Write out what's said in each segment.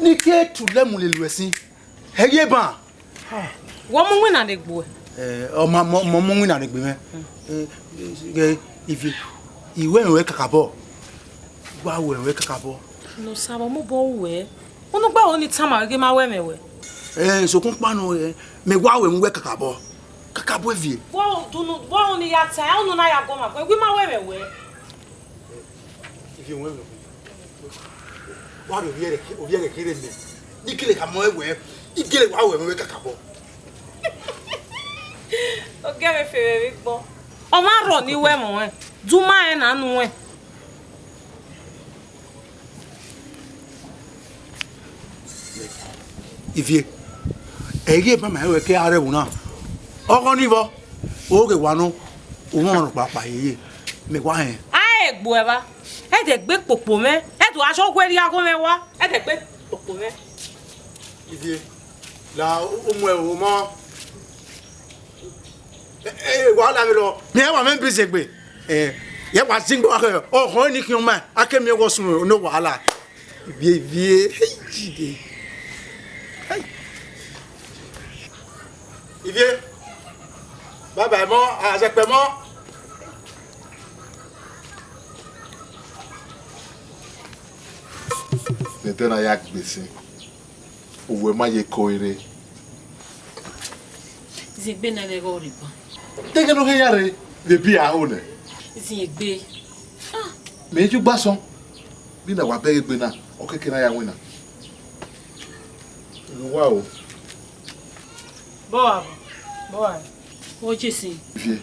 Ni ke tu le mu le luesin. Heye ban. Wo mu win na de gbo. O mo win na de gbe me. If you we kakabo. Wa we kakabo. No sabo mo bo we. Onu gba oni tama ge ma we mewe. So kun panu me wa we kakabo. Kakabo vie. Wo oni ya ta, onu na ya go ma. We ma we mewe. If you we. Wa do vie kire me. Ni kile ka mo we. Igele wa we kakabo. O ge me fere mi gbo. O ma ro ni we mo e. Duma e na nu e. Ifie eye ba ma we ke are wuna oko ni bo o ke wa no o won papa yeye me wa hen Ai gbo e ba. E de gbe popo me. E to aso gwe ri ago me wa. E de gbe popo me. Ifie la o mu e o mo wa la mi lo me wa me bi se gbe ye wa singbo ake o ho ni ki o ma ake mi wo sun no wahala vie jide Ifie bye mo a se pe mo Netena yak gbese. Owe ma ye ko ere. Zigbe na le go ripa. Teke no ke yare de bi a o ne. Zigbe. Me ju gbason. Bi na wa be gbe na o keke na ya wina. Wa o. Boa. O jesi. Ifie.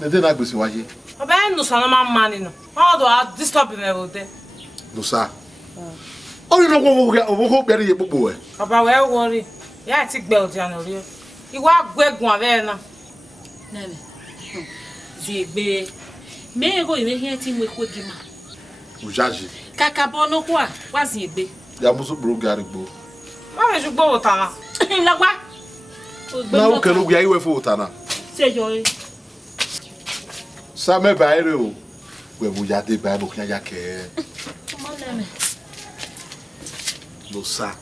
Netena gbese wa ye. Oba no so na ma mani no. How do I disturb me go there? No sa. O ni no wo be ye popo e. Oba we worry. Ya ti gbe o ti ana ori. Iwa gwegun abe na. Nene. Zigbe. Me go iwe here ti mo kwegi ma. O jaji. Kakabo no kwa zigbe. Ya muso bro gari gbo. Ma me jugbo o ta. Lagwa. Na o ke no gya iwe fo utana. Se yo. Sa me ba ere o. We bu ya de ba bo kan ya ke. Come on nene. No sa.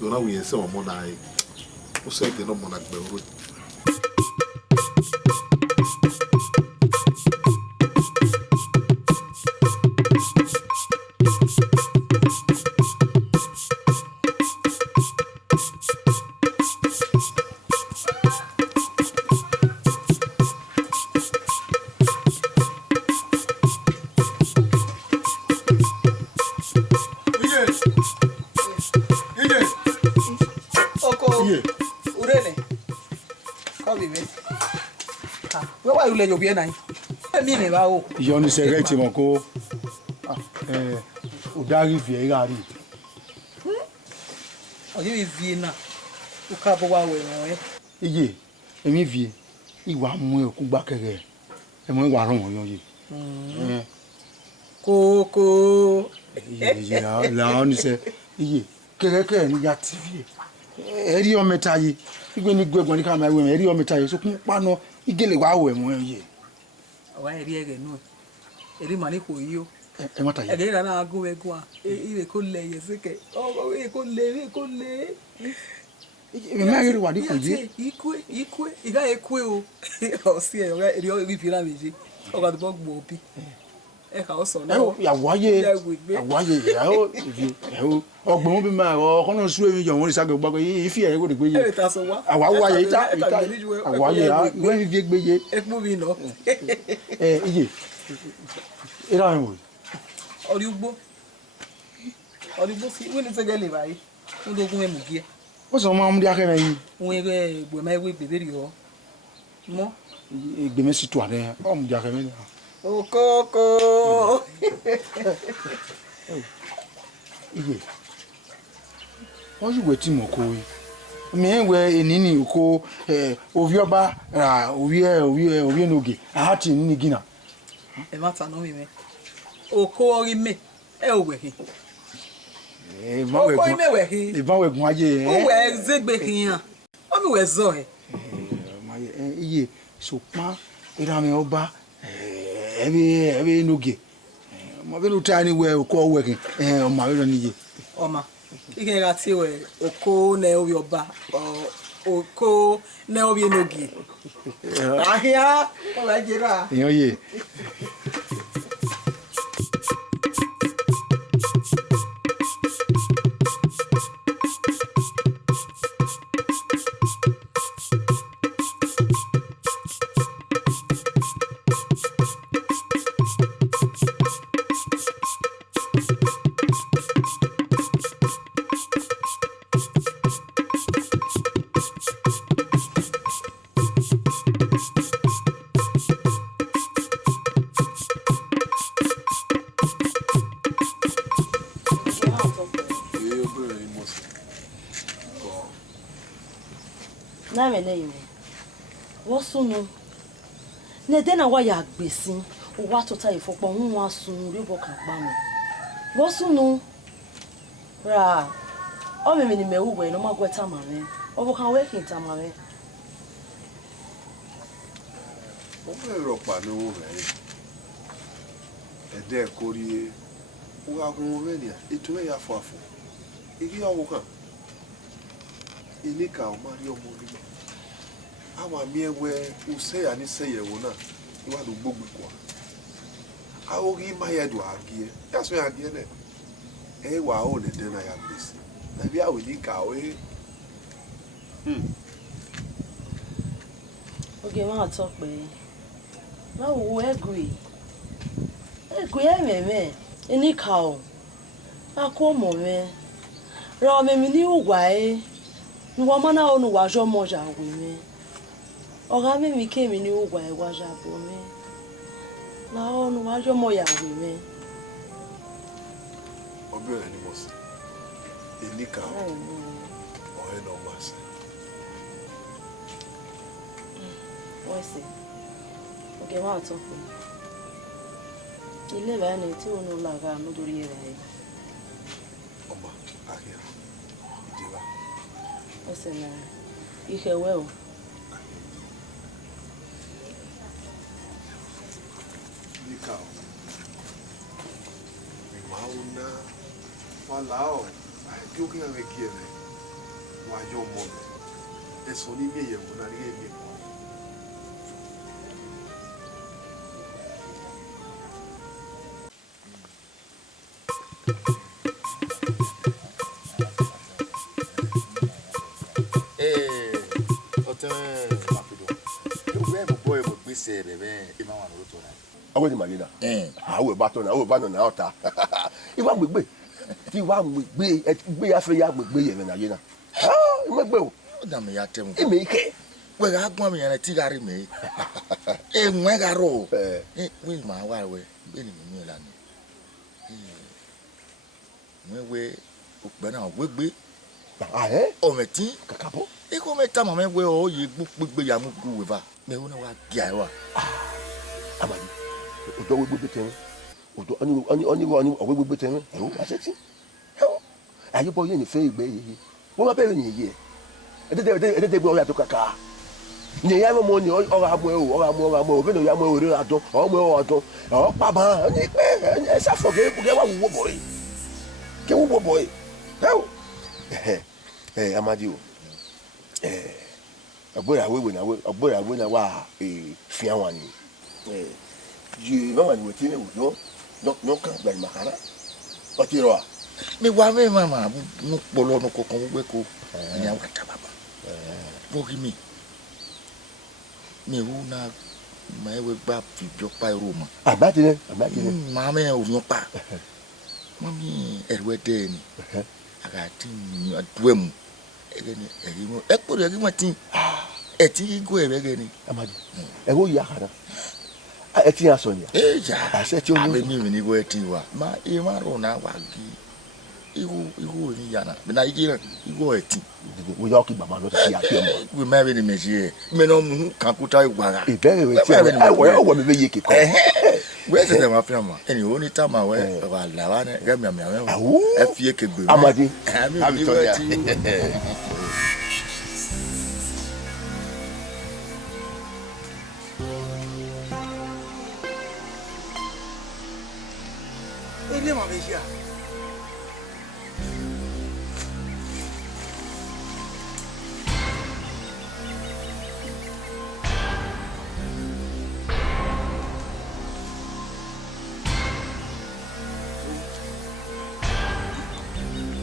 Dona we se o mo na ai. O se de no mo na gbe ro. Le yo bien ahí. Mi me va o. Yo ni se ti mo ko o dari vie ga ri. O ye vie na. O ka bo wa we won e. Iye emi vie iwa mu e ku gba kere. E mo wa ron yo ye. Koko. Iye la ni se iye kere ni ya TV. E ri o meta yi. Igbe ni gbegbon ni ka ma we me ri o meta yi so kun pa no igele wa we mo ye. Wa eri ege no. Eri mani ko yi o. E mata yi. Ege na agun egun a. Ire ko le ye seke. O ko le. E ma ri wa di ko je. Ikwe. Iga ekwe o. O si e oga eri o bi fira meji. O ga do gbo opi. E ka o so na. Ya waye ya o ifi o ogbon mo bi ma o kono su emi jo won isago gba ko ifi e ko de gbe ye. E ta so wa. Awa waye ita awaye a we fi gbe ye. E mo bi no. Iye. Era mo. Orugbo si we ni se gele bayi. O dogun e mu gie. O so ma mu dia kere yin. Won e gbo ma we bebe ri o. Mo Igbe me situ ade o mu dia kere ni. o koko. Iye. O ju we ti mo ko yi. Mi we enini ko ovi oba ovi noge ahati ni gina. E ma ta no mi me. O ko ori me. E o we hi. Ma we gun. O ko me we hi. E ba we gun aye. O we zegbe hiyan. O mi we zo e. Ma iye so pa ira mi oba ebe noge. Ma be no tiny where we call working. Ma we don't need. Oma. Ike ga ti we oko na obi oba oko na obi enogi. Ahia, o la jira. Ye. Na me na yime. Wo sunu. Ne de na wa ya gbesin. O wa tota ifopon hu wa sunu ri bo kan pa mo. Wo sunu. Ra. O me ni me wu we no ma gweta ma me. O bo kan we kin ta ma me. O me ro pa no wo re. Edeh korie. O ga gun we ni etu me ya fo afo. Igi owo kan. Ini ka o mari omo ni. Awa mi ewe o se ya ni se ye wo na. Iwa do gbogbo kwa. Awo gi ma ye do agie. Ya so ya agie ne. E wa o le de na ya gbese. Na bi awo ni ka o e. Oge ma to pe. Na wo egui. Egui e me. Ini ka o. Ako mo me. Ra me mi ni ugwa e. Nuwa mana onu wa jo moja we me. Oga me mi ke mi ni ugwa e wa ja bo me. Na onu wa jo moya we me. Obi ni mo se. Ini ka o. O e no ma se. Wọ́n sì ọ̀gẹ̀ máa tọ́ pé ilé ìbáyé ni tí òun ń làgà nítorí ẹ̀rọ ayé. Ọmọ ahịa ìdíwà. Ó sì na ihe wẹ́ o. Níkà o. Ìmọ̀ àwọn náà fọlá ọ̀ kí ó kí àwọn ẹgbẹ́ rẹ̀ wọ́n àjọ mọ́ mi. Ẹ̀sọ́ ní ilé ìyẹ̀wò náà ní ẹgbẹ́ kan. Awo ni magida awo baton awo banon na ota iwa gbegbe ti wa gbegbe ya fe ya gbegbe ye na ye na mo gbe o da me ya temu e me ike we ga gbon mi yan ti gari me e nwe ga ro we ma wa we be ni mi la ni we o na gbegbe o me ti kakabo e ko me ta ma me we o ye gbegbe ya mu gu we va me wo na wa gia wa amadi odo we gbegbe ten odo oni o gbegbe ten o aseti ayi bo ye ni fe igbe yi wo ma be ni ye edede gbe o ya to kaka ni ya mo ni o ra mo o be no ya mo o re adun o mo o adun o pa ba ni pe e sa fo ge wa wo boy ke wo boy amadi o agbora we na wa fi awon ni je mama ni wetine udo no kan gba makara o ti ro mi wa me mama nu polo nu kokon gbe ko ni awa ta baba bo ki mi hu na ma we gba fi jo pa iro mo agbati ma me o no pa mami erwe de ni aga tin ni aduemu egeni egimo ekporo egimo tin eti go ebe ni amadi e wo ya kana eti asonya ja aseti o ni go eti wa ma e ma ro na wa gi ihu ni yana na igi igo eti wo yo ki baba no ti ya pe mo we ma be ni meji me no mu kan kuta igwara e bere we ti wo me be ye ki ko we se ma fi ama eni o ni tama we wa la wa ne ga mi ami we e fi ekegbe amadi ami go eti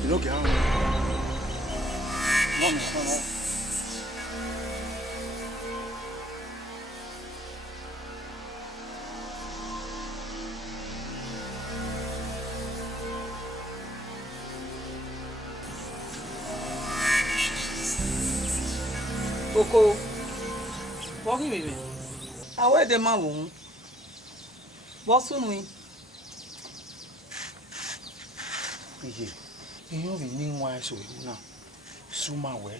You know, get Oko, what give me? I wear the man won't. What's soon we? You be ning wise so now. Suma well.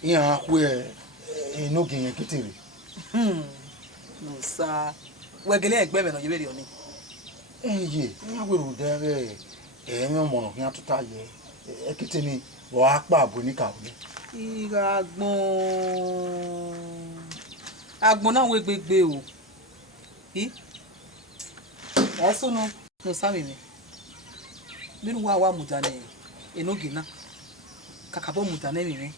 Yeah, where no gain getting. No, sir. We're going to get baby on your video. Ye, I will there. No more here to tie ye. A kitty or akba bonica. Agbona we big bill. Also no Sami me. Meanwhile, Mudane, Enogina, Kakabo Mudane me.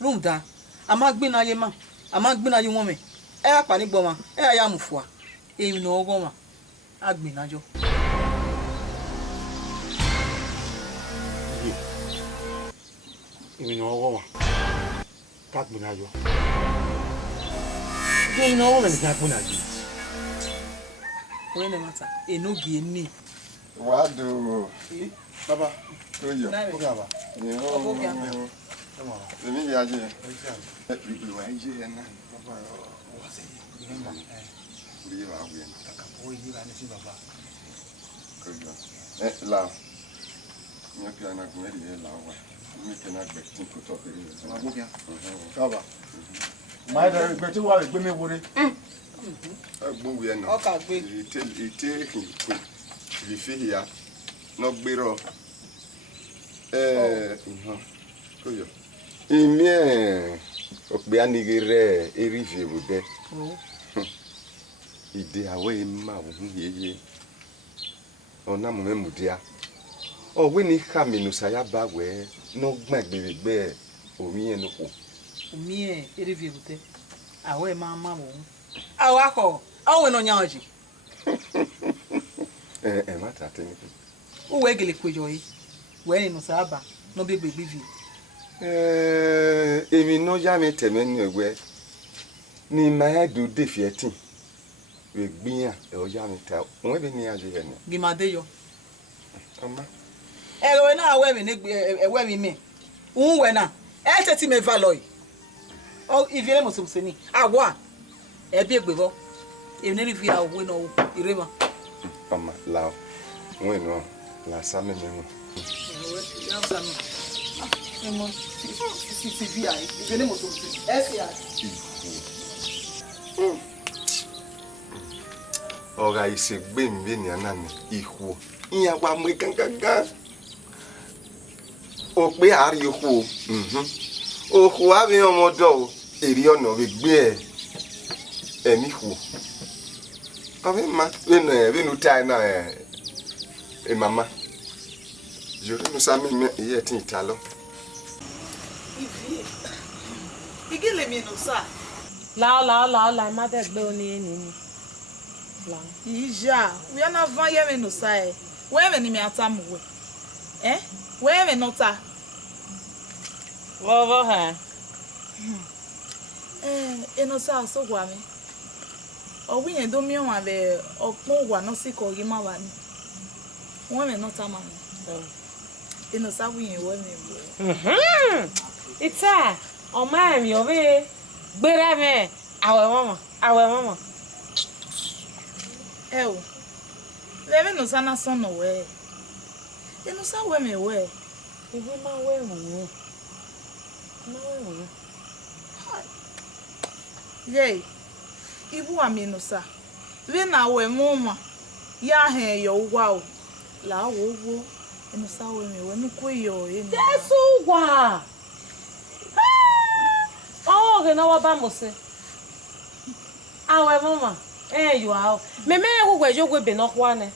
Room da, a magbina yema, a magbina you woman. Panic bomber, I am for. Aim no woman. Agbinajo. You know, woman. Agbinajo. You know, woman is not going to When the matter, Enogi and me. What do Baba, you? You Baba. know, Come on. the media. You Imie okbeanigere erivie bude. Ide awe ma ye. Ona mo memudia. O we ni ka minusa ya ba we no gbagbegbe omi enu ko. Omi erivie bude. Awe mama wo. Awako, awe no nyaoji. Mata teni. Uwe gele kwejo yi. We no saba no be baby. Èmi no ya mi teme ni egbe ni ma do defietin we gbiyan e o ya mi ta won be ni aje yen Gimade yo ama we na awe mi ni ewe mi mi unwe na teti me valoi o ivire mo so ni awa e bi egbebo e ni rivi awe no irema ama la won no la sa me me ya sa mi emo si via ivire mo so esia Ora isegbe mi ni anani ihu iya wa mo gangan o pe ari ihu ohu abi omodo eri ona we gbe emi hu abi ma we no tai na mama jori no sa me iye tin italo igele mi no sa La, mother gboni ni. La. Ija, we are not van ye no sai. Where me me atam we. Where me nota. Wo ha. Eno sa so gwa me. O wi en do mi won be opon wa no si ko gi ma wa ni. Won me nota ma ni. Eno sa wi en we me. Ita, o ma mi o be gbera me. Awe mama. O. Leve no sa na son no we. Eno sa we me we. Iwe ma we mu. Ma we. Yey. Ibu wa me no sa. We na we mama. Ya he yo wa o. La wo. Eno sa we me we no ko yo e. Jesu wa. Oh, que no va mose. Awe mama. You are. Me wo gwe jogwe be no kwa ne.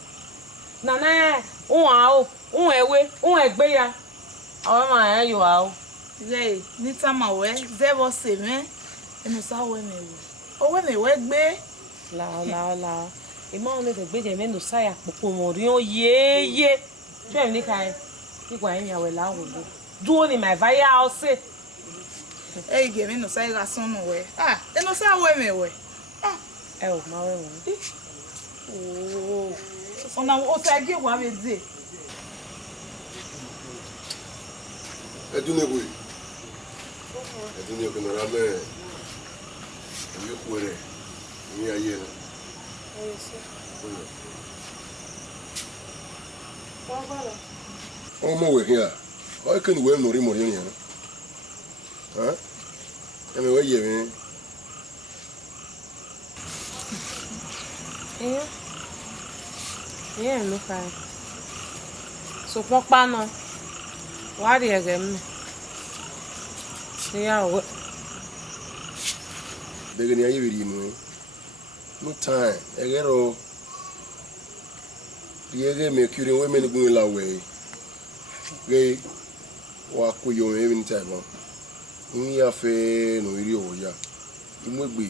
Nana, un ewe, un egbe ya. Awe ma you are. Yey, ni tama we, zebo se me. Eno sa we me we. O we me we gbe. La. Ima o le gbe je me no sa ya popo mo ri o ye. Je ni kai. Igwa yin ya we la wo. Do ni my vaya house. Hey, give me no say la son we. Ah, e no say we me we. Ah, Oh, ma we won. oh. Ona o say give wa me di. Edune boy. Edune ko na rame. Ni kwere. Ni aye na. Ọmọ we here. O ke ni we no ri mo ri ni na. Ha? E me we ye mi. Yeah, look fine. So pokpa no. Wa di ege me. Yeah, what? Bege ni aye ri mu. No time. Egero. Yege me kuri we me ni gun la we. Ge wa ko yo me ni time. Ni ya fe no ri o ya. Imu egbe.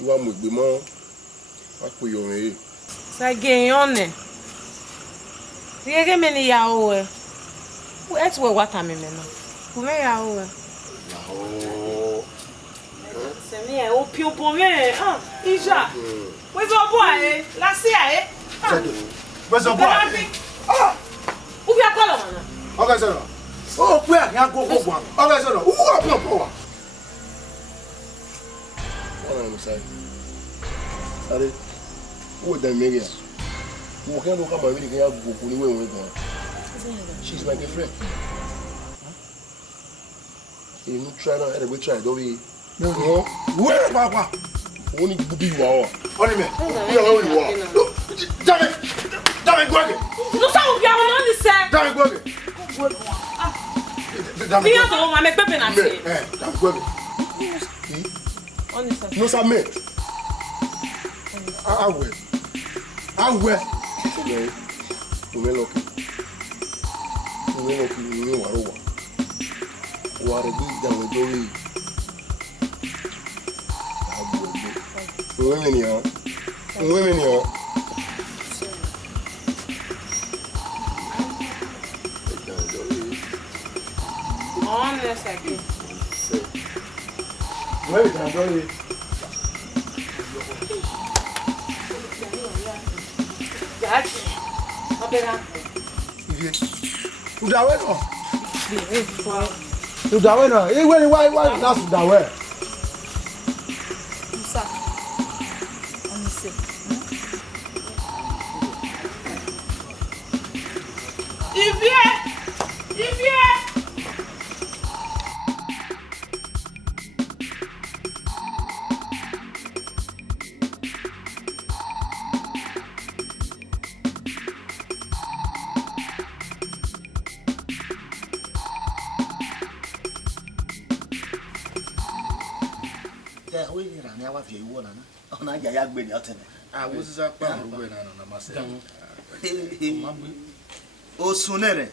Iwa mu egbe mo. Wa ko yo me. Sa genyone. Yege me ni ya o e. Wo et we wata me me no. Ku me ya o e. Oh. Se mi e o pion po me. Ah, ija. We zo bo aye. La si aye. Where's your boy? Ah. U bi akolo mana. Okay, sir. Oh, where? Ya go go one. Okay, sir. Who up your power? What am I saying? Sorry. Who the Mary? Who can look at my really go to the way we're going? She's my girlfriend. You no try now, we try, don't we? No. Where, Papa? Only be you are. Only me. You are. Damn it, go again. No sa u bi awon no ni se. Damn it, go again. Bi ya to ma me pepe na se. Damn it, go again. On is No, sir, me. I will. Okay. Umeloki. Ni warowa. Warebi dawe dori. Women here. on the second. Where can I go? That's opera. Udawe no. Udawe no. Eh, why that's Udawe. Musa. On say. If you Ona ya ya gbe ni otene. Ah, wo sisa pa rugwe na mase. O sunere.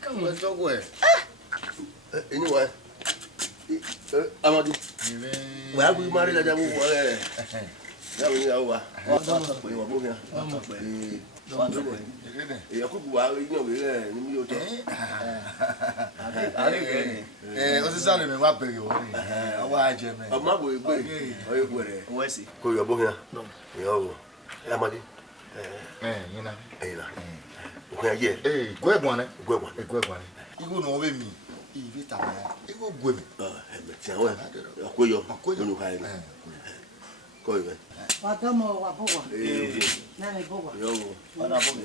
Come let's go go. Anyway. Amadi. We are going marry la jabu wo eh. Ya we ya wa. We wa bo ya. Yakubu wa yin o we ni mi o to. O sisa le me wa pere o ni. Awa aje me. Ama bo egbe. Oye gbere. O si. Ko yo bo ya. Yo. Amadi. Yina. Ayila. O ya ye. Gwe gbon ne. Gwe gbon. Gwe gbon. Igu no we mi. Ibi ta ya. Igu gwe mi. Me ti awon. Akoyo. Onu ka ni. Ko yo. Wa tomo wa bowa. Na me bowa. Yo. Ona bo mi.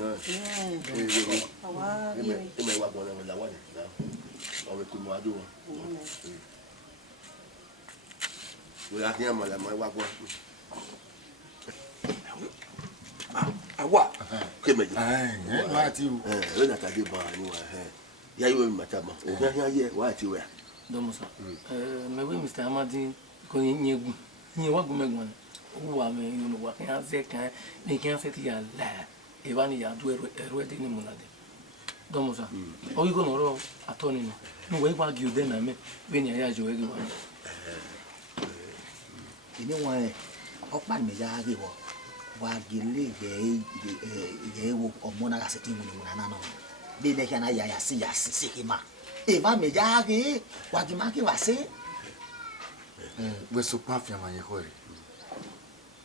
Awa Me wa gbon na wa ni. O we ku mo adu. We ya kiyan mala mo wa gbon. Awa. Ke meji. Ma ti u. We na ta de ba ni wa ya yo mi mata ma. O ya ye wa ti we. Domusa. Me we Mr. Amadi ko nyegu. Nyi wa gumegun. Wa me you know wa kan se kan me kan se ti ya la. E ba ni ya du ero de ni munade. Domusa. O yi go no ro atoni no. No we gba gi o de na me. Be ni ya jo we gi wa. Ini wa e. O pa mi ya ge wo. wagile ge wo omona ga seti mun na no be be kana ya si hima e va me ja ge wagima ke wase we so pa fia ma ye ko re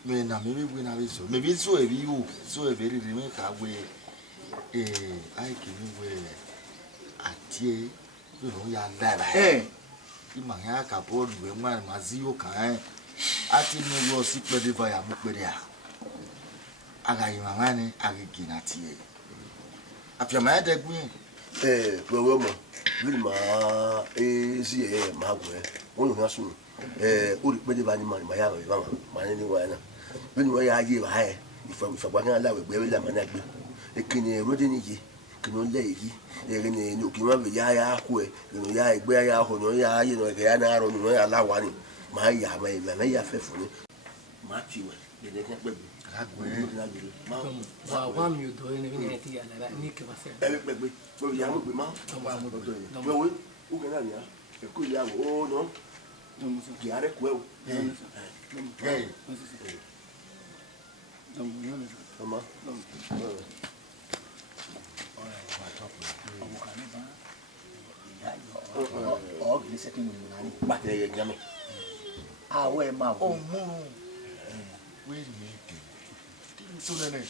me na me we na so me bi so e bi u so e very me ka we ai ki we atie you know ya da ba ima ya ka bo du e ma zio kan ati no wo si pe de va ya mu pe de a aga yi mama ni agigi na tie afia ma de gun wewe mo wili ma si ma gwe wonu na sun ori pe de ba ni ma ya ba ma ni wa na wili wa ya ye ba ifa gwa kan la we gbe la ma na gbe ekini rode ni yi kino le yi ni ni okima be ya ku no ya egbe ya ho no ya ye no ke ya na ro no ya la wa ni ma ya ma ya fe fu ni ma ti we de ke gbe wa wa mi do ni ni ti ya la ni ke ba se gbegbe mo ya mo pe ma mo we o ke na ni e ko ya wo no ki are ku e o mama o gile seti mun na ni ba te ye nyame we ma wo we ni ke so nene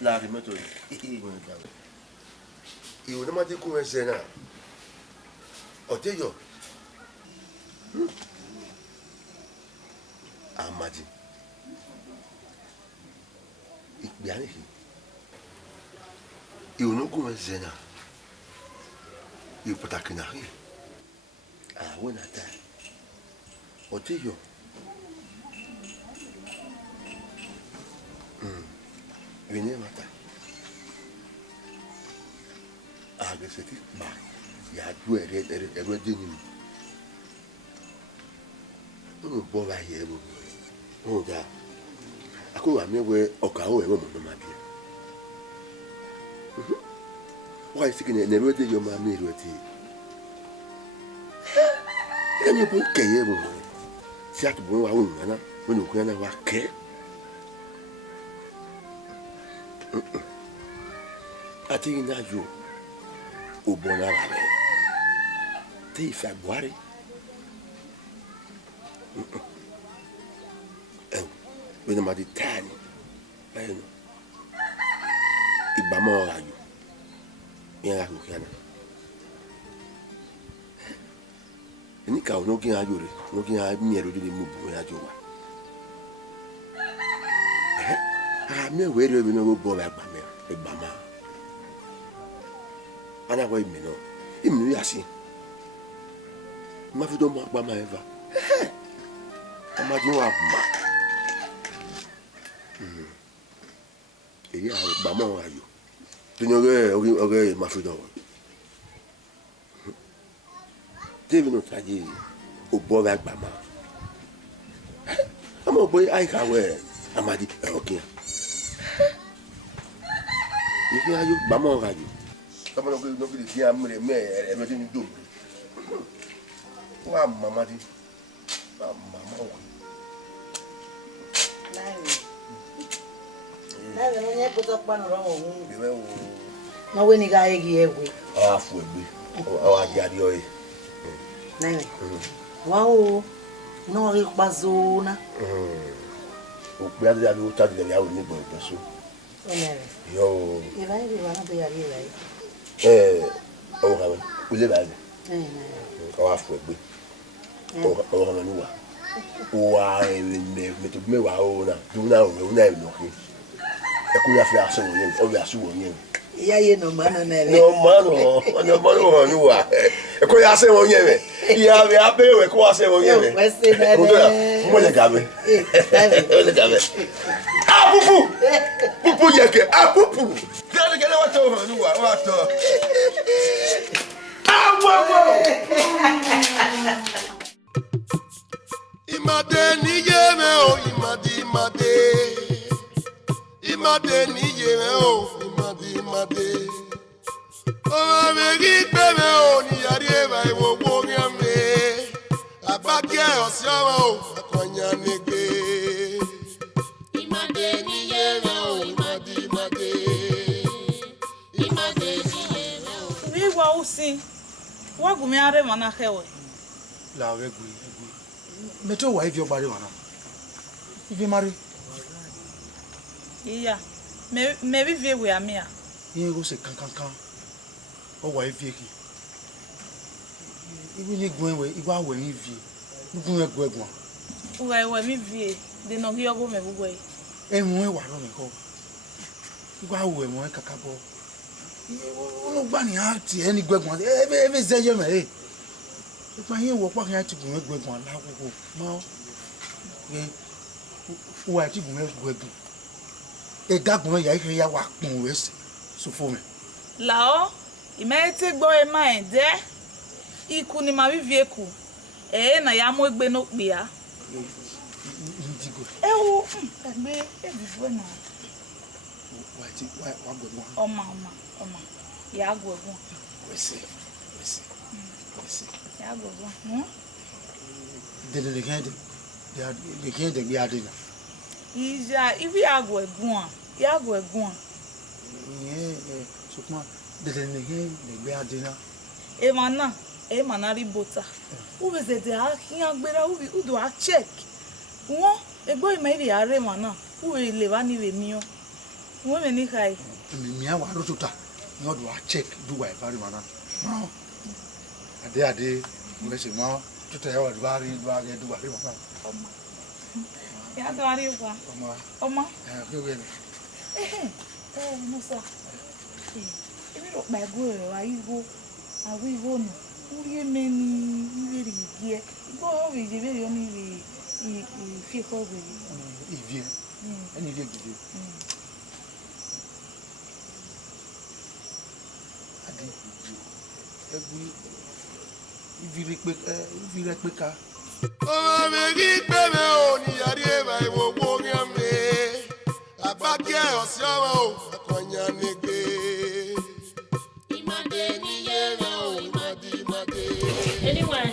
la ri meto iwo na ma ti ku ese na oteyo amadi ikpe anihi iwo na ku ese na iwo pataki na ri we na ta oteyo vine mata ageseti ba ya du ere de ni mo bo ba ye mo o da ako wa mi we oka o e mo no ma bi wa isi kine ne ro de yo ma mi ro ti eni bo ke ye mo si atu bo wa wo na mo no ku na wa ke ati ina yo o bona ba te fa guare when ma di tani ayno ibamo ayo ya ko kana ni ka no kin ayo re no kin a mi ero de mu bu ya jo wa mi we re bi no bo ba gba me igbama ana ko imi no imi ya si ma fi do mo gba ma eva ama di wa ma eyi a gba mo ayo tinyo ge ma fi do David no taji o bo ba gba ma ama boy ai ka we amadi okay ifi ayo gba mo ayo kama no ki ti amre me e me tin do wa mama di mama wa Nave no nye puto pa no ro wo biwe wo no we ni ga egi ewe afu egbe awa jadi oyi nave wa o no ri pa zona o pe ade abi o ta de ya o ni gbo so nave yo e vai ri wa na be ya ri vai o ka o le ba o afu egbe o ka no wa o wa me to me wa o na du na o na no ki e ku ya fi aso wo yen o bi aso wo yen ya ye no mano nave no mano ni wa e ko ya se wo yen me ya bi abe we ko ase wo yen me we se nave mo le gabe o le gabe pupu yeke pupu gele wa to ni wa to wo imade ni ye me o imade ni ye me o imade o me ri pe me o ni yari e ba wo wo mi ame abake o si o akonya negbe Wa gumi are mana hewe. La egui. Meto wa if your body wana. If you marry, Iya. Maybe vie we amia. you go say kan. O wa if you ki. Ibi ni gwen we, igwa we ni vie. Nugun egwa. Uwe mi vie. De no gi ogo me bugwe. Emu e wa lo me ko. Igwa we mo e kakabo. Onu gba ni ati eni gwegun. Ebe zeye me e. Igba yin wo pa kan ati gun egwegun la koko. Ma ye wa ati gun egwegun. E gagun ya ife ya wa pon we so fo me. Lao, imete gbo e ma ende. Iku ni ma vivie ku. Na ya mo egbe no pe ya. Indigo. Ewo, egbe e vivu na. Wa gwegun. Oma. Ya gwegun. We see. Ya gwegun. The kind they are doing. Ija, ibi ya gwegun. Ya gwegun. So come the kind they are doing. E mana ribota. Ube zede a kiyan gbera udo a check. Won egbo ime ri are mana. Ube le ba ni we mi o. Won me ni kai. Mi a wa rotota. No do a check do wa very mana. No. Ade we say ma to tell what do wa mana. Oma. Ya do ari wa. Oma. Okay. No sir. Ebi ro pa ego e wa igo. Awi igo no. Uri emeni iveri gie. Igbo o we je beri o ni we fi ko we. Ivie. Any vie gidi. Ade. Egui ivire pe ka. O me gi pe me o ni ari e ba iwo wo mi ame. Abake o si o akonya nege. Imade ni ye me o imade. Anyway.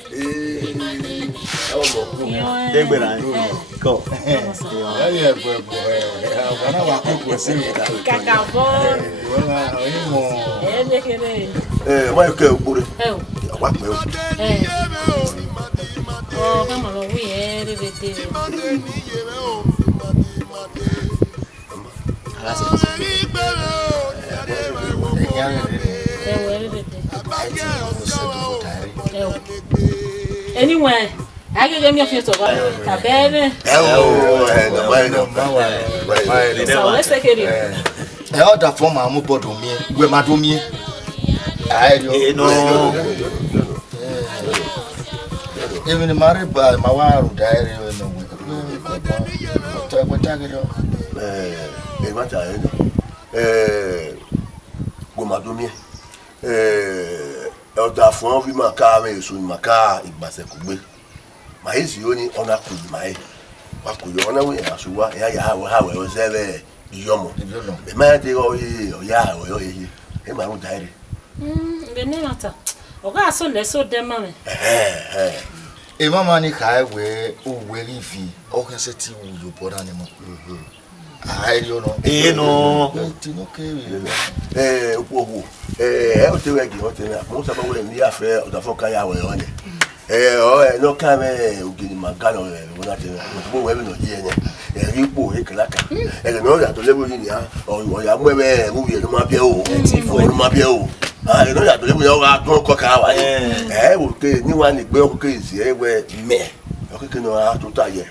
Degbera. Go. Yeah, boy. Wana wa ko se mi da. Kakabo. Wala oimo. Lekere. Wa ke okure. Wa pe o. Oh, come on, we everything. Anyway, I can get me a few of Cabene. So let's take it in. I order for my mobile me, where my domi. I know. Even the married by my wife diary. Gomadomi elda fun vi maka we so maka igbase kugbe maisi oni ona ku mai wa ku yo na we asuwa ya ha we sele iyomo be ma de o ya o ye e ma ru daire Benin mata. Oga so le so dem ma me. E mama ni kai we o we rifi o kan se ti wo yo boda ni mo. I don't know. No. Opo. O te we gi o te na mo sa ba we ni afe o da fo kan ya we o ne. O no ka me o gi ni magano we na te o we no ji ene. Ri po e klaka. No ya to le bo ni ya o ya mo me mu ye no ma bia o. O ma bia o. No ya to le bo ya o tun ko ka wa. O te ni wa ni gbe o ke si e we me. O ke no a to ta ye.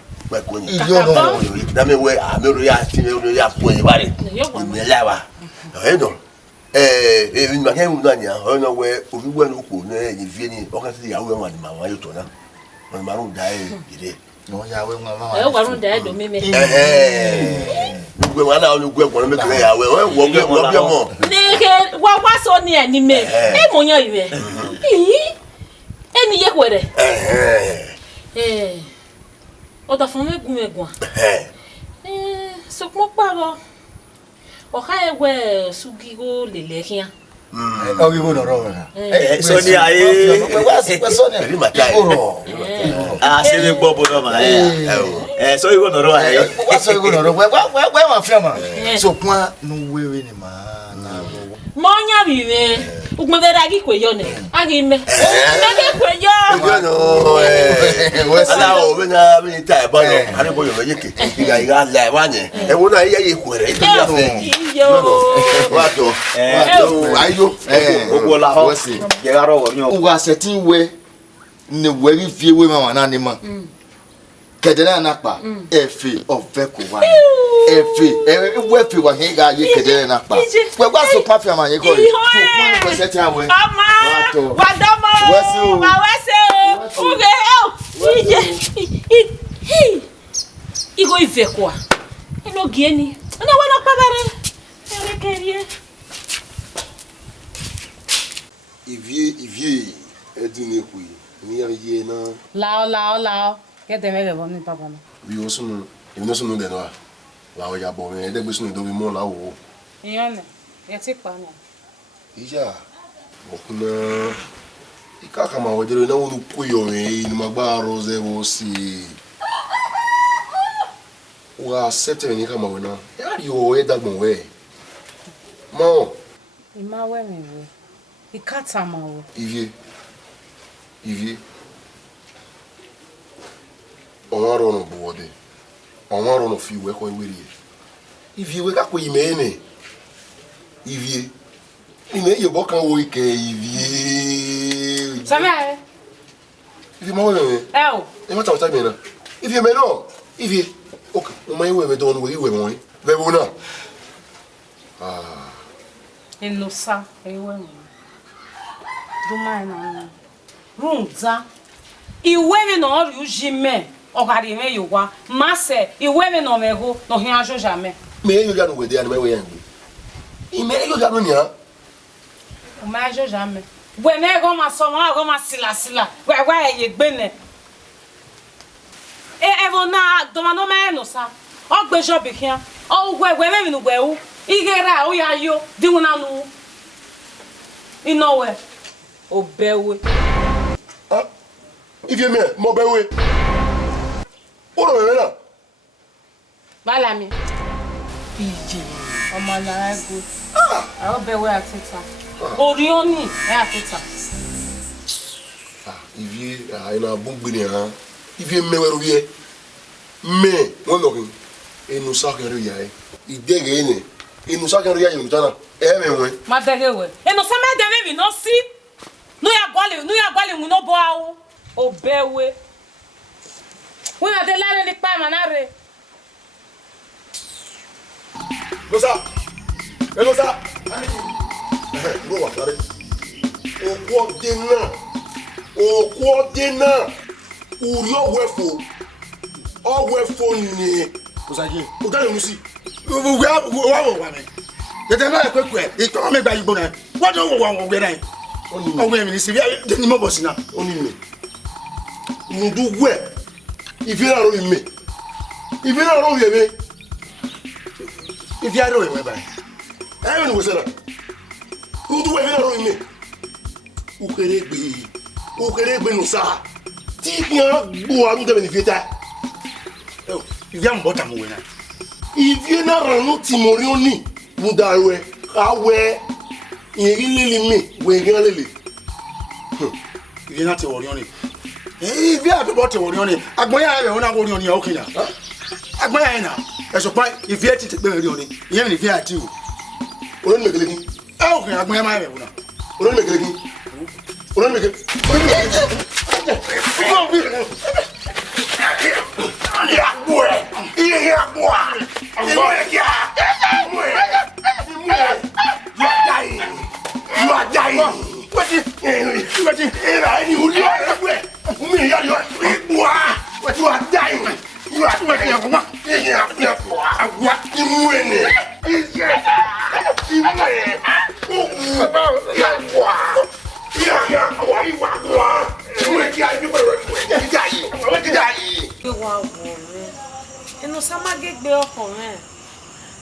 Dame we amero ya ti ya po e bare mi lawa no mi ma ke mu na nya o no we obi we no ko na ni vie ni o ka si ya we wa ni ma wa yo to na o ma ru dai ire No ya we ma ma. E wa ru dai do me me. Gbe wa na o gbe gbon me kire ya we wo gbe mo Ni ke wa so ni e ni me. E mo yan iwe. Eni ye kwere. Oda fun me gun egun. So mo paro. O ha ewe sugigo lele kian. O gi bo ro ra. So ni aye. Wa so ni. ri ma tai. Ah, se le gbo bo no ma. So you go no ro aye. Wa so go ro. We ma fi ma. So kwa no we ni ma na. Mo nya bi me. Ugmevera gi kweyone. Agi me. Mege kweyo. Ala o be na be ta ba no. Ani boyo me yeke. Iga la wa nye. E wo na ye kwere. E to ya fe. Wa to. Ayo. Ogwo la ho. Ye ga ro wo nyo. Uga setting we ne weri fie we ma wana ni ma. Kedere na pa. Efe of veko wa. Efe. Efe wa he ga ye kedere na pa. We gwa so pa fia ma ye ko. So mo ko setting awe. Ama. Wadama. Wesu. Ma wese. Uge ije. Igo ivekwa. Eno gieni. Ana wana pagare. Ere kerie. Ivie edune ku ni ye na Lao. Get them everyone papa. bi o sunu e no sunu de no la o ya bo me de gbe sunu do bi mo la wo Iyane. Yeti pa na. ija mo kuna ika kama o jere na wo ku yo ni magba rose wo si wa sete ni kama wona ya yo e dagbon we mo Ima we mi we. Ikata ma we. Ivie onwaro no bode onwaro no fi we ko weri ivie we ka ko ime ne ivie ime ye bo kan wo ike ivie Sabe? ivie ma we me e ma ta mi na ivie me no ivie okay o ma we me don we mo be bo na Enosa ewe mo. Duma na. Runza. Iwe mi no ri ujime. Ogari me yogwa. Mase iwe mi no meho no hin ajo jamais. me yo ga no we de an me we yan ime yo ga no ni ha O ma ajo jamais. We me go ma so ma go ma sila. We ye gbene. Evona domano me no sa. Ogbejo bikian. O we me no we u. Igera o ya yo di wona nu. Inowe. Obewe. ivie me mo be we o ro me na Balami. Ije. Ọmọ na ego. Obewe atita. Orioni e atita. ivie ina bungbe ni ha ivie me we ro ye me won no kin enu sa kan ro ya e idege ni enu sa kan ro ya yin tana e me won Ma degewe. Eno se me deve mi no si. No ya gwale mu no bo awo. Obewe. Wona de lare ni pa manare. Elosa. Go wa tare. O dena. Uri owefo ni. Osaje. O dale musi. Wa me. Tete na kwekwe. Ito me gba igbo na. Wa do wo gbe na. Ogbe mi ni si bi ni mo bo sina. Oni mi. Ndu we. Ifi na ro mi. Ifi na ro ye me. Ifi a ro we ba. Ayo ni wo sera. Ndu we na ro mi. Ukeregbe no sa. Ti yan gbo anu de benefita. Ifi am bota mo we na. Ifi na ranu timori oni. Mudawe awe irilili mi we gan lele. Ifi na te wori oni. Ifi a to bota wori oni. Agbon ya re wona wori oni ya okinya. Agbon ya na. E so pa ifi e ti te gbe ri oni. Iyen ni ifi ati o. Olon megele kin. Ah okinya agbon ya ma re wona. Olon megele kin. Olon megele. You are dying. What is what you are dying. You are Eno sama gegbe ọkùnrin.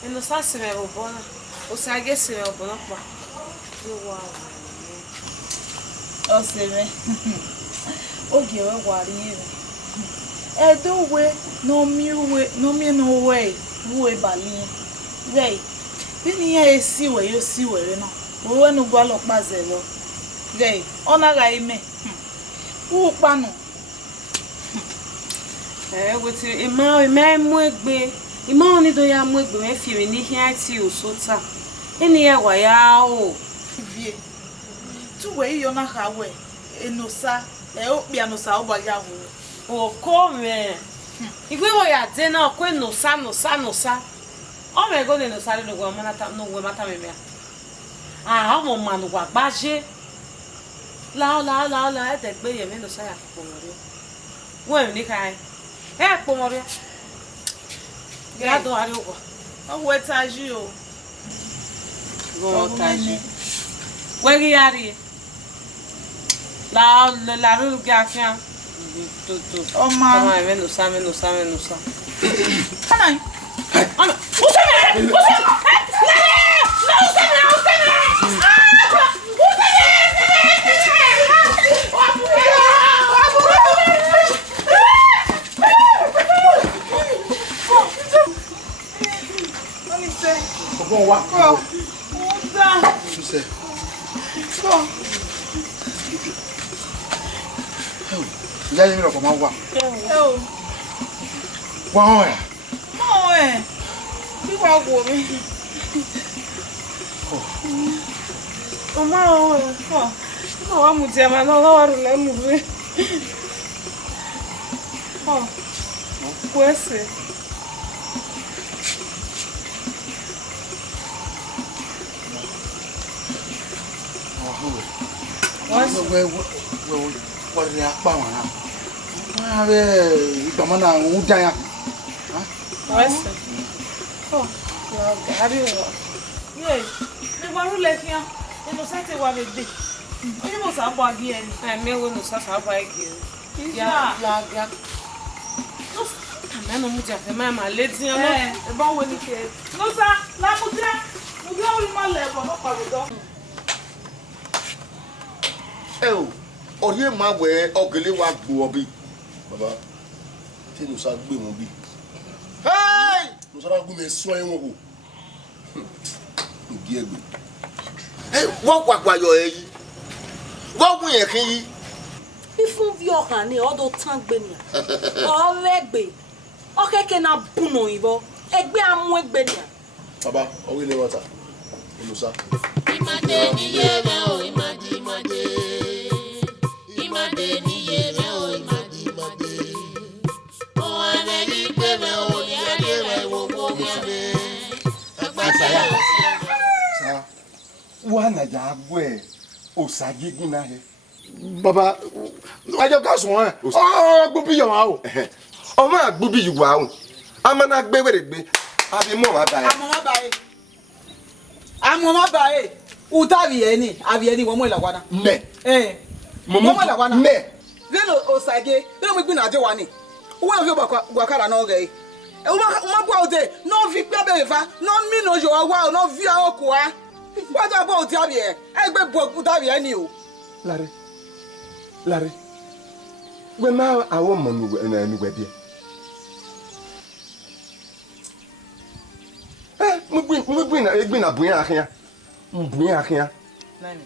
Eno sa sire obona. O sa ge sire obona pa. O sire. Oge we wari ire. Edo we no mi no we bali. Wey. Bini ya esi we yo si we no. Uwe no gwa lo pazelo. Gay, ona ga ime. U panu. Weti ima muegbe. Ima oni do ya muegbe me fi mi ni hia ti osota. Eni ya wa ya o. Vie. Tu we yo na ha we. Enosa, o bia no sa o ba ya wo. O come. Igwe wo ya de na okwe no sa. O me go de no sa no go mata no we mata me me. Ah, o mo manu gwa gbaje. La de gbe ye me no sa ya pomori. Wo ni kai. Pomori. Ya do ari o. O we taji o. Go taji. We gi ari. La ru ga fian. Oh man. Ai, me no sa. Kanai. Ana, usame. Bon wa. Uda. Bon. Ya ni mi lo ko ma wa. Wa ho ya. Mo Bí wàá wò mí. Ọmọ àwọn ẹ̀fọ́. Àwọn amùtí àmà náà lọ́wọ́ rẹ̀ lẹ́nu rí. Kú ẹsẹ̀. Wọ́n rí apá wọn náà. Wọ́n á bẹ́ ìgbàmọ́ náà ń dá yà. Ẹsẹ̀. Gàrí wọ̀. Yé, nígbà rúlẹ̀ kí á, inú sẹ́tì wà lè dé. Onye mo sa bọ agi ẹni. Me wo no sa ba igi. Ya. Me no mu ja fe ma le tin no. E ba wo ni ke. No sa, la mu je. Mo bi o ri ma le bo no pa do. O, ori ma we ogele wa gbo obi. Baba, tí ló sá gbé wọn bí. Hey! Ló sá gbé mi sọ ẹ wọn wò. Ògì ẹgbẹ. Wọ́n pàpà yọ èyí. Wọ́n gún yẹn kí yí. Ifun vi ọkàn ni ọdọ tán gbé ni. Ọ̀rẹ́ gbé. Ọkẹkẹ na bunu ibo. Ẹgbẹ́ amú ẹgbẹ́ ni. Baba, ọwọ́ ilé wọ́ta. Ló sá. Imade ni yeme o imade. Imade ni yeme o imade. O ane ni peme o ni ade re wo me. Saya. Wa na ja gbo e o sa gigun na he. Baba, ajo ka sun ẹ. Ọ gbó bí yọ̀ wá o. Ọmọ agbo bi yuwa o. Ama na gbe were gbe. Abi mo wa ba e. Amo ma ba e. Uta bi eni wo mo la kwana. Ne. Mo la kwana. Ne. Leno osage, leno mi gbi na je wa ni. O wa fi gbakara na oge. E o ma bo ode, no fi pe be fa, no mi no jo wa, no fi a oku a. Wa ta bo ti abi e. Egbe bo uta bi eni o. Lare. We ma awo mo nu we bi. Mo gbin na buyan akia. Buyan akia. Nani.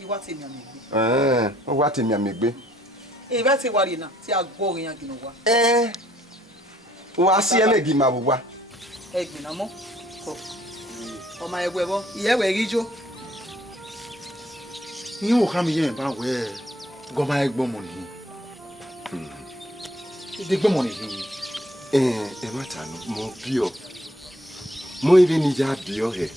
Iwa ti mi amegbe. O wa ti mi amegbe. E ba ti wari na ti agbo yan gino wa. Wa si elegi ma wa. Egbe na mo. O ma egbe bo, iye we rijo. Yín wò ká mi yẹn bá wẹ̀ gọ́mà ẹgbọ́n mọ̀ nìyí. Ìdí gbọ́n mọ̀ nìyí. Ẹ má ta no mo bi o. Mo ibe ni ja bi o he.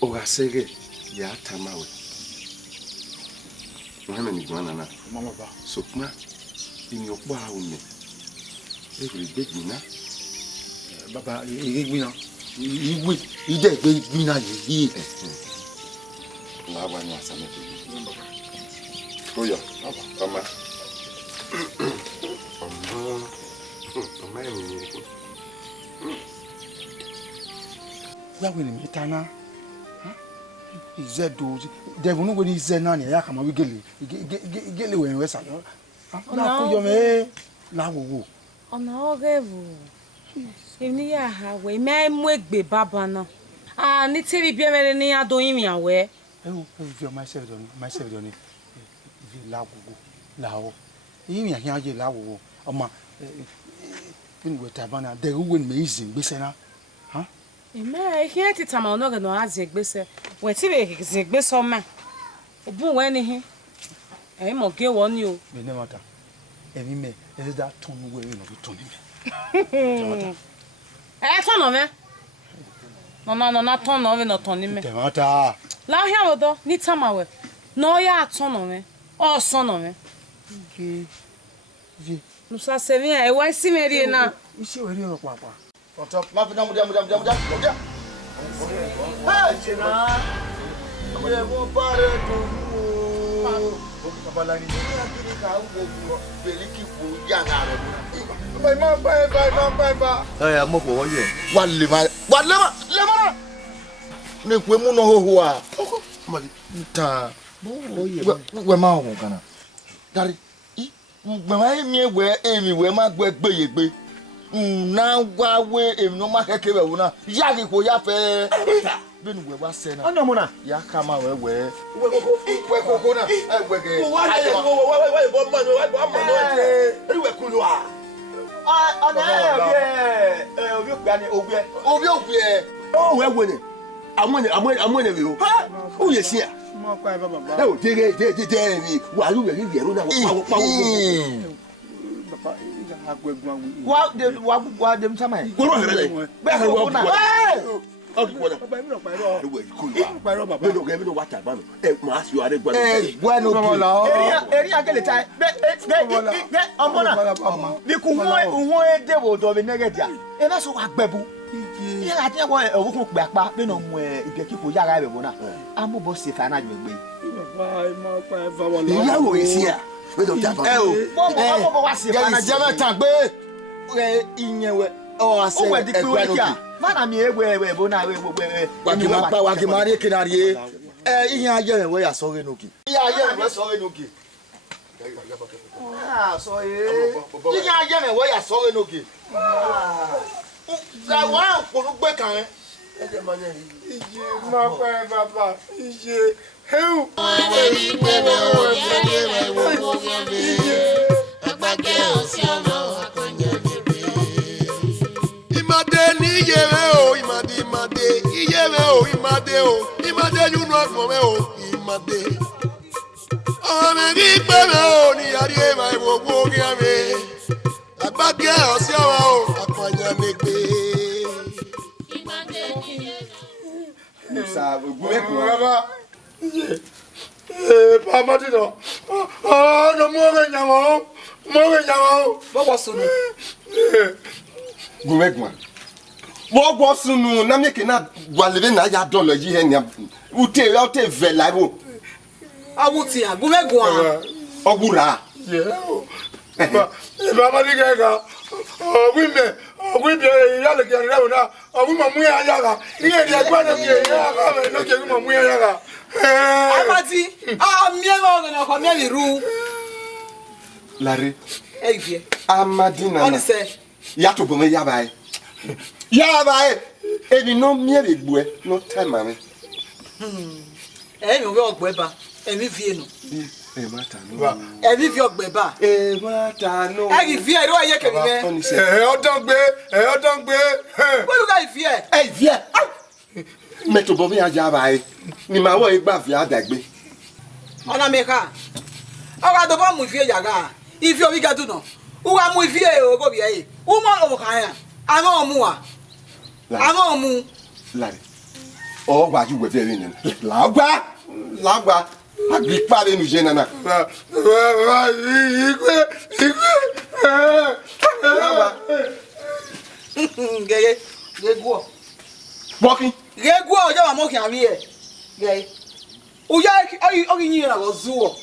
O ga sege ya tamawe. Mwana ni gwana na. Mama ba. So kuma ini okpo a ome. Every big na. Baba ìgbín náà. Ìwé ìdẹ́ ìgbé ìgbín náà yìí. Nga wa ni asame ko. Oya, mama. Mama ni ko. Yawe ni mi tana. Ize do. Devil no go ni ize na ni ya kama wi gele we we sa. Na ko yo me la wo. Ona ogevu. Emi ya ha we me mu egbe baba na. Ah, ni TV bien ni ado yin mi awe. If myself don't la gugu lao. Yin ya hian je la wo. Oma in we tabana de win amazing gbese na. Ha? Me here ti tama no ga no azie gbese. We ti be ze gbese o ma. Obu we ni hi. Mo ge wo ni o. Me ne mata. Emi me is that ton we no be ton me. Ton no me. No ton no we no ton ni me. Mata. La hia wo do ni tama we. No ya ton no me. O son no me. Vi. No sa se vien e wa si me ri na. Isi we ri ro papa. On top. Ma fi na mudia. Hey, chena. Ye mo pare to mu. Baba ni. Akiri ka wo beliki po ya na re. Bye. Eh, mo ko wo ye. Wa le ma. Ne kwe mu no ho a. Ma ta. We ma ho kana. Dari. Gbe ma emi we ma gbe yegbe. Na wa we emi no ma keke we wo na. Ya ki ko ya fe. Benu we wa se na. Ono mo na. Ya kama we. We koko na. We ge. Why bo man no. Ri we kulu a. Obi okua ni ogbe. Oh, we ne. Amone we o. Who you see? Mo kwa baba. Oh, de mi. Wa lu we ri ro na pa Papa, ida agwegun Wa dem sama. Goro hele. Be ha wo na. Oh, goro. Baba mi no pa ro. We kulu a. Pa ro baba. We no ge mi no wa ta ba no. Ma ask you are gwa. Bueno bi. Eri agele tai. Be omona. Bi ku hu ede wo do be negedia. E na so wa gbebu. Ye ati e wo owukun pe apa be no mu ibe kiko yara be bo na. Amobo se fa na gbegbe. Baba, mo pa fa wo lo. Ya wo isi a. We do ta ba. Mo wa se fa na Je me tan gbe. Iyen we. O ase. O we di pe o kia. Mana mi egbe bo na we Wa ki ma ri kinari. Iyen aye we ya so re noki. Iyen aye we so re noki. Ah, so Iyen aye we ya so re noki. La wa ko lu gbe kan. Ije mo pa baba. Ije heu. Imade ni yere o, imade, iyere o, imade yunu agbo me o, imade. Ome ri pe me o, ni yari e ma iwowo ri ame. Agbage osi awa o, apanya negbe. Sa gwe ko. Baba. Papa ti do. No mo re nyawo. Bobo sunu. Gwe ko. Wo sunu na me ke na gwaleve na ya dolo yi he nya. Ute vela bo. Awuti a gumegun a. Ogura. Baba ni ga. Ogwi bi ya le ke re na. Ogwi mo mu ya ga. Iye di agba no ke ya ga me no ke mo mu ya ga. Amati, miego no ko mi ru. Lare. Evie. Amadina. On say. Ya to bo me ya bai. Ya bai. Ebi no mi e gbu e no time ame. Mi we ogbe ba. Emi vie no. E mata no. Emi vie ogbe ba. E mata no. E vie ro aye kemi me. O don gbe. Wo lu ga vie? E vie. Me to bo me ya bai. Ni ma wo igba fi adagbe. Ona me ka. O ga do ba mu vie yaga. Ifi obi ga du no. U wa mu vie o go bi aye. U mo o kan ya. Ama mu a. Ama mu. Lare. O gba ju we fe ri ni. Lagba. Agbi pa le nu je nana. Gege. Gego. Walking. Gego o ja wa mo kan wi e. Gege. O ya o yin ra go zuo.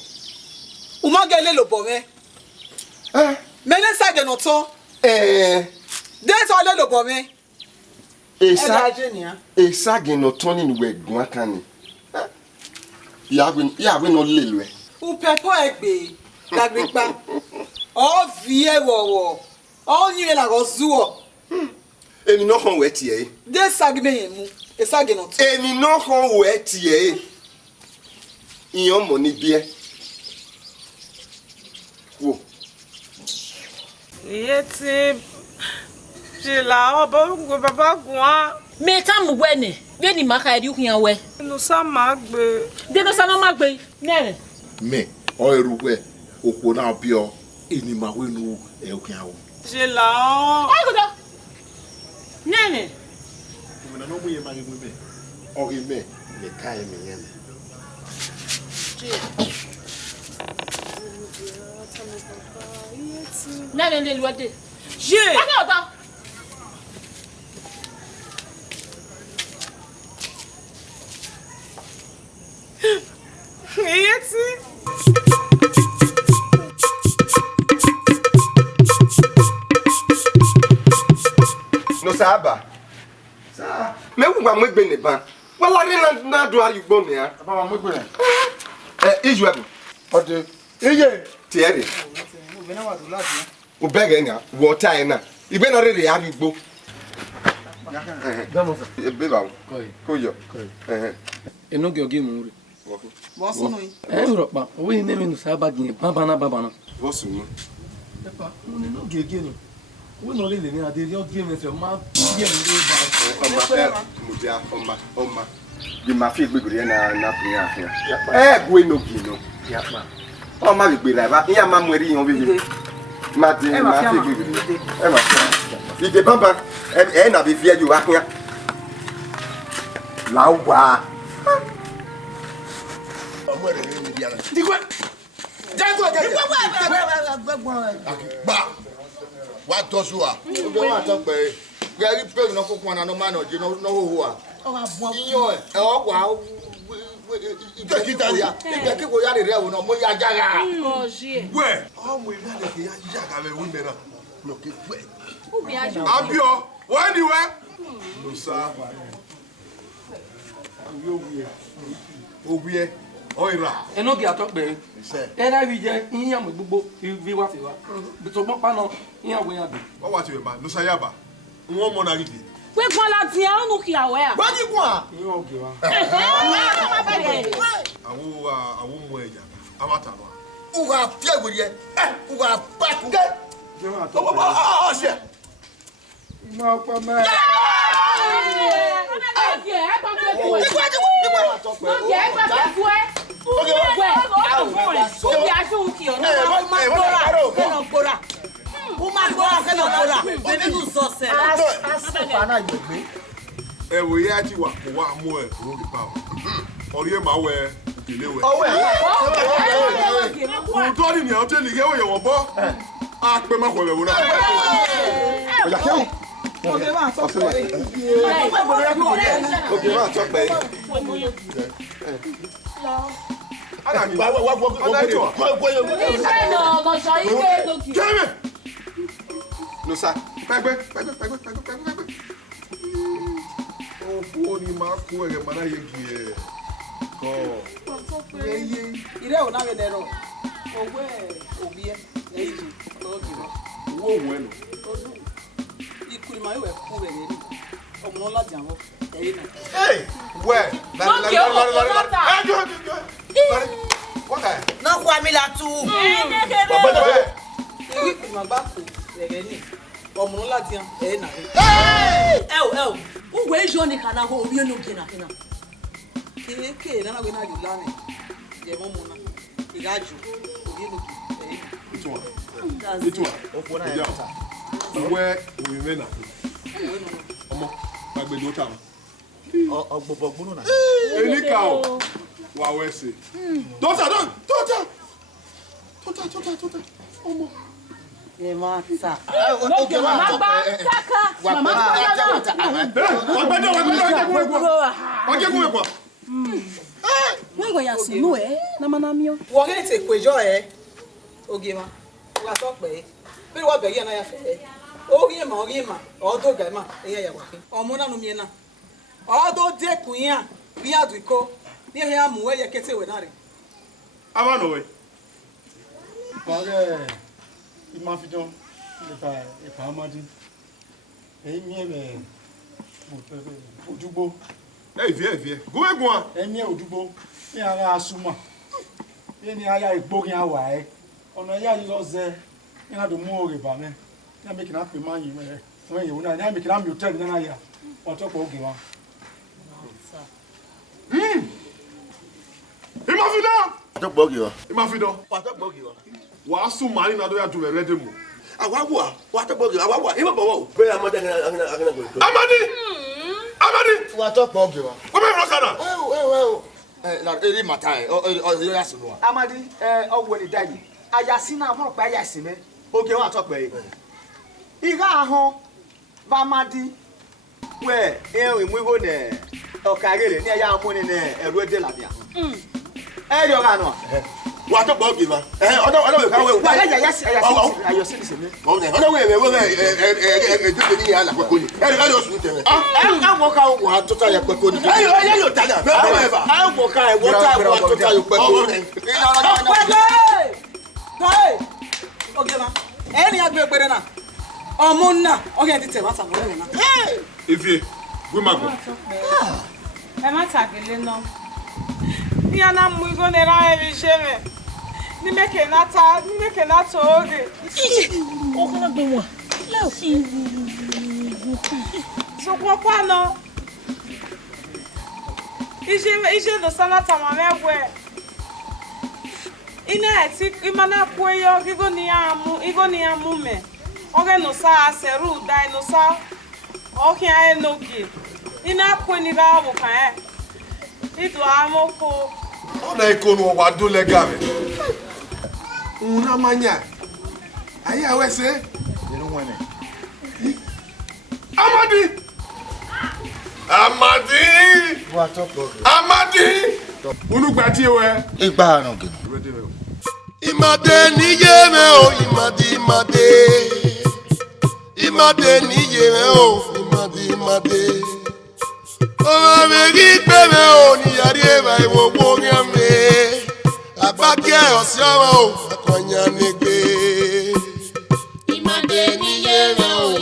O ma ge le lo bo me. Mene sa de no to. De so le lo bo me. Esa ge no toni ni we gun aka ni. Ya we no lelwe. U pepo egbe. Dagbepa. O vie wowo. O yin la go zuo. Emi no kan we ti e. De sagbe yen mu. Esagenot. Eni no ho we tie. Iyan mo ni bie. Wo. Yeti Jila obo go baba gwa. Me tam wene. We ni maka edi hua we. No sa magbe. De no sa no magbe. Nere. Me o eruwe okwo na bio eni ma we nu e hua wo. Jila. Ai go do. Nere. Me na no mu ye ma ge me. O ge me le kai me yen. Nere le luade. Je. Aka oda. Yeti. No saba. Sa. Me wu gba mo gbe ne ban. Wala ri na do ayugbo me ya. Baba mo gbe. Ijuebu. Ode. Iye. Tiere. Mo be na wa do lati. O bege nga wo tai na. Igbe na re ayugbo. Damo sa. Ebe ba. Ko yo. Enoge oge mu ri. Bosu no. Europa, we name no saba gin baba. Bosu no. Epa, we no gege no. We no le ni ade yo game se ma ye mi ba. Oma. Bi ma fi gbegure na pin afia. Gwe no gi no. Ya pa. Oma le gbe la ba. Iya ma mu ri yan bebe. Ma ti ma fi gbegure. Ma. Ide baba. Na bi fi eju afia. Lawa. Digwe. Ba. Wa to so a. O be wa to pe. Gari pe no kokon na no ma no je no ho a. O ga bu iyo e o wa Ibeki ko ya re wo no mo ya jaga. We. O mo ina le ke ya jaga be wi me na. No ke we. Abio, where ni we? No sa. Owie. Oira. Enoge atokbe. Era wi je iyan mo gbogbo vi wa fi wa. Bi to mo pa no iyan wo yan bi. Wa wa ti we ma, no sa yaba. Won mo na gidi. We kwa la ti a nu ki awe a. Wa ni kwa. Iyan oge wa. Awo mo eja. Amata no. Uga fie gwe ye. Uga back. Oh, shit. Ma pa ma. Wo ya ti wa ko wa mo e ro ri pa o. Ori e ma we kele we. Owe. Ko to ni o te li ge wo ye wo bo. A pe ma ko be wo na. O ya ke o. Okay, ma so pe. Okay, ma so pe. Ana ni. No sa. Pegbe. O ni ma ko e ma na ye gi e. Ko. Ire o na we dero. Ogwe obie eji ogi no. Wo wo no. Ikuri ma we ku we ni. Omo la janwo. Hey, where? What are you? No kwa mi la tu. Ikuri ma ba ku we ni. Omo la jan na. El. Uwe jo ni kana ho obi no gina kina. Ke na we na ju la ni. Je mo mo na. Igaju. Obi no gi. Which one? Which one? Ofo na Yeah. Where we remain at? Omo, bagbe do ta. Ogbogbonu na. Elika o. Wa we say. Daughter. Omo. Ye ma sa. Okay, ma to pe. Mama Wewe ya sinu na manamio. Wo ge te kwejo oge ma. Wa so pe. Bi wo be ye na ya fe. Ogi ma. O do ga ma. Eya ya wa ke. Omo na no mi na. O do de kun ya. Bi adu iko. Ni he amu we ye kete we na re. Aba no we. Pare. Ima fi jon. E pa amadi. E mi e me. Mo pe ojugbo. Vie. Gouegouin. Emi odugbo. Ni ara asuma. Ni aya igborin awa e. Ona ya iloze. Ni na do mu ore ba me. Ni make na pe man yi me. When you na make na mi hotel na ya. On top oge wa. Imafida. Pato bogi wa. Imafida. Pato bogi wa. Wa su mani na do ya do rede mu. Awawa. Pato bogi. Awawa. Ima bowo. Be amade agana go. Amadi. Pato bogi wa. Ko me ro kana. Well. Na eri matai. O yo ya sunu wa. Amadi owo ni dai. Ayasi na mo pa ayasi me. Oge wa to pe. Iga ahun ba madi. We imu iho ne okarele ni aya amu ni ne eru ede labia. Yo ga no. Wa to bogi wa. Odo ka we. Wa ayasi ayosi ni se me. Odo we do ni ya la kokoni. Yo sunu teme. Wo ka wa to ta ya kokoni. Yo ta ya. Wo ka wo ta wa to ta ya kokoni. Hey! Oge ma. Eni agbe pere na. Omo na. Oge ti te wa sa mo na. Ifie. Gwe mago. Ẹ má tàgélé náà. Ní àná mú igbó ní ra ẹ̀rí ṣe rẹ̀. Ní mẹ́kẹ̀ náà tó oge. Ó kọ́nà gbé wọn. Sọ̀kún kwano. Iṣẹ́ lọ sánà tàmà mẹ́wẹ́. Ine eti imana kweyo igo ni amu me. Oge no sa aseru dai no sa. Oki ae nogi. Ina kweni ga amu kan e. Itu amoko. Ona ikonu wa do lega me. Una manya. Ayi awese. Inu wene. Amadi. Wa to bogi. Amadi. Unu gba ti we. Igba no ge. Imade niyeme o imade. Imade niyeme o imade. O me ri pe me o ni yari e ba iwo wo nyame. Abake osio o akonya negbe. Imade niyeme o